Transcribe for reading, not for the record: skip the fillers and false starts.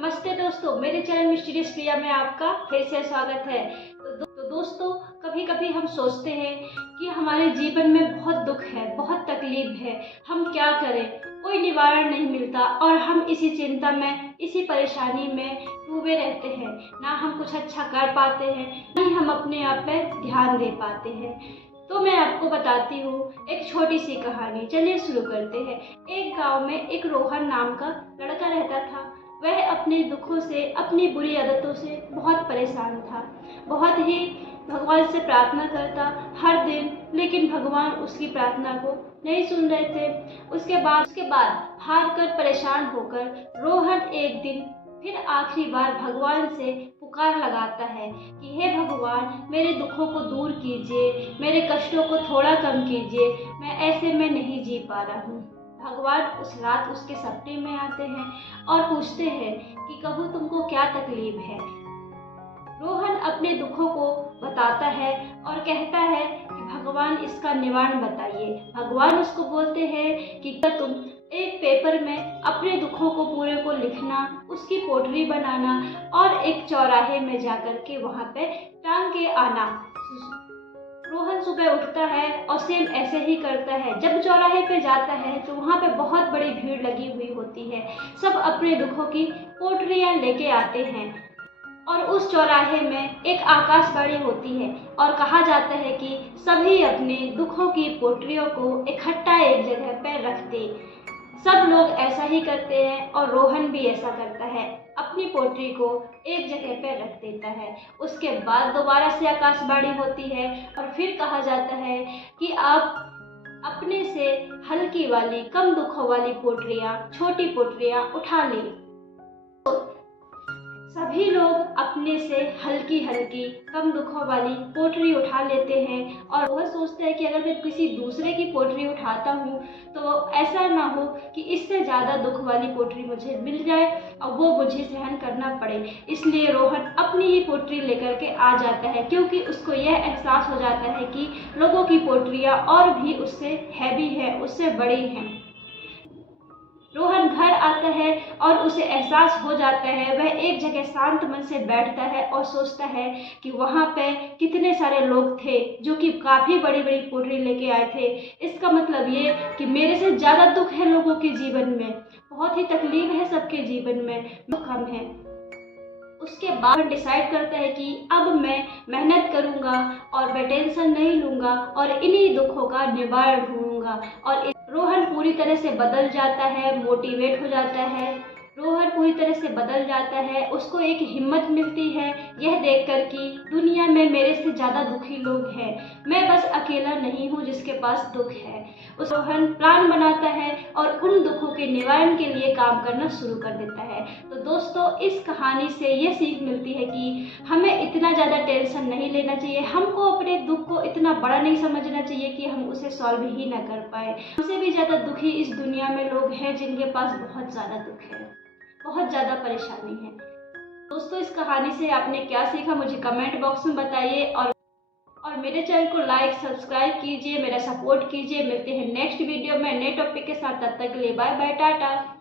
नमस्ते दोस्तों, मेरे चैनल मिस्टीरियस प्रिया में आपका फिर से स्वागत है। दोस्तों, कभी कभी हम सोचते हैं कि हमारे जीवन में बहुत दुख है, बहुत तकलीफ है, हम क्या करें, कोई निवारण नहीं मिलता और हम इसी चिंता में, इसी परेशानी में डूबे रहते हैं। ना हम कुछ अच्छा कर पाते हैं, ना ही हम अपने आप पे ध्यान दे पाते हैं। तो मैं आपको बताती हूँ एक छोटी सी कहानी। चलिए शुरू करते हैं। एक गांव में एक रोहन नाम का लड़का रहता था। वह अपने दुखों से, अपनी बुरी आदतों से बहुत परेशान था। बहुत ही भगवान से प्रार्थना करता हर दिन, लेकिन भगवान उसकी प्रार्थना को नहीं सुन रहे थे। उसके बाद हार कर, परेशान होकर रोहन एक दिन फिर आखिरी बार भगवान से पुकार लगाता है कि हे भगवान, मेरे दुखों को दूर कीजिए, मेरे कष्टों को थोड़ा कम कीजिए, मैं ऐसे में नहीं जी पा रहा हूँ। भगवान उस रात उसके सपने में आते हैं और पूछते हैं कि कहो तुमको क्या तकलीफ है। रोहन अपने दुखों को बताता है और कहता है कि भगवान इसका निवारण बताइए। भगवान उसको बोलते हैं कि तुम एक पेपर में अपने दुखों को पूरे को लिखना, उसकी पोटली बनाना और एक चौराहे में जाकर के वहाँ पे टांग के आना। रोहन सुबह उठता है और सेम ऐसे ही करता है। जब चौराहे पे जाता है तो वहाँ पे बहुत बड़ी भीड़ लगी हुई होती है। सब अपने दुखों की पोटलियाँ लेके आते हैं और उस चौराहे में एक आकाशवाणी होती है और कहा जाता है कि सभी अपने दुखों की पोटलियों को इकट्ठा एक जगह पर रख दे। सब लोग ऐसा ही करते हैं और रोहन भी ऐसा करता है, अपनी पोटली को एक जगह पर रख देता है। उसके बाद दोबारा से आकाशवाणी होती है और फिर कहा जाता है कि आप अपने से हल्की वाली, कम दुखों वाली पोटलियाँ, छोटी पोटलियाँ उठा लें। सभी लोग अपने से हल्की हल्की, कम दुखों वाली पोटली उठा लेते हैं और वह सोचता है कि अगर मैं किसी दूसरे की पोटली उठाता हूँ तो ऐसा ना हो कि इससे ज़्यादा दुख वाली पोटली मुझे मिल जाए और वो मुझे सहन करना पड़े। इसलिए रोहन अपनी ही पोटली लेकर के आ जाता है, क्योंकि उसको यह एहसास हो जाता है कि लोगों की पोटलियाँ और भी उससे हैवी है, उससे बड़ी हैं। रोहन घर आता है और उसे एहसास हो जाता है। वह एक जगह शांत मन से बैठता है और सोचता है कि वहाँ पे कितने सारे लोग थे जो कि काफ़ी बड़ी बड़ी पोटली लेके आए थे। इसका मतलब ये कि मेरे से ज़्यादा दुख है लोगों के जीवन में, बहुत ही तकलीफ है सबके जीवन में, दुख कम है। उसके बाद डिसाइड करता है कि अब मैं मेहनत करूँगा और मैं टेंशन नहीं लूँगा और इन्हीं दुखों का निवारण ढूंढूंगा। और रोहन पूरी तरह से बदल जाता है, मोटिवेट हो जाता है। रोहन पूरी तरह से बदल जाता है। उसको एक हिम्मत मिलती है यह देखकर कि दुनिया में मेरे से ज़्यादा दुखी लोग हैं, मैं बस अकेला नहीं हूँ जिसके पास दुख है। उस रोहन प्लान बनाता है और उन दुखों के निवारण के लिए काम करना शुरू कर देता है। तो दोस्तों, इस कहानी से ये सीख मिलती है कि हमें इतना ज़्यादा टेंशन नहीं लेना चाहिए, हमको अपने दुख को इतना बड़ा नहीं समझना चाहिए कि हम उसे सॉल्व ही ना कर पाए। हमसे भी ज़्यादा दुखी इस दुनिया में लोग हैं जिनके पास बहुत ज़्यादा दुख है, बहुत ज़्यादा परेशानी है। दोस्तों, इस कहानी से आपने क्या सीखा मुझे कमेंट बॉक्स में बताइए और मेरे चैनल को लाइक, सब्सक्राइब कीजिए, मेरा सपोर्ट कीजिए। मिलते हैं नेक्स्ट वीडियो में नए टॉपिक के साथ। तब तक के लिए बाय बाय, टाटा।